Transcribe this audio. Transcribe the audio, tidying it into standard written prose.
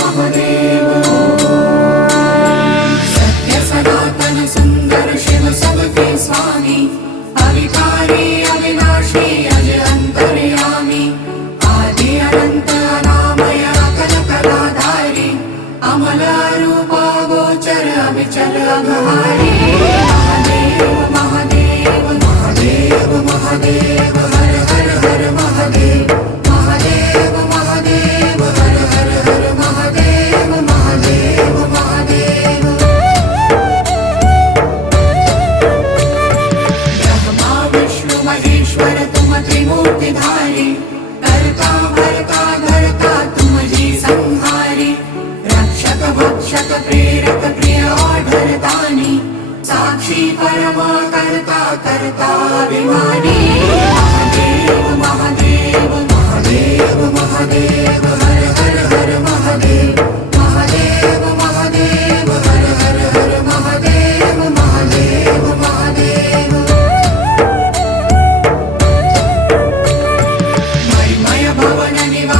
महादेव सत्य सनातन सुंदर शिव सबके स्वामी अविकारी अविनाशी अज अंतर्यामी आदि अनंत अनामय अकल कलाधारी अमल रूप गोचर अविचल अघहारी महादेव महादेव महादेव महादेव हर हर हर महादेव महादेव महादेव हर हर हर महादेव महादेव महादेव ब्रह्मा विष्णु महेश्वर तुम त्रिमूर्तिधारी करता भरता धरता तुम जी संहारी रक्षक भक्षक प्रेरक प्रिय आढरदानी साक्षी परम करता करता अभिमानी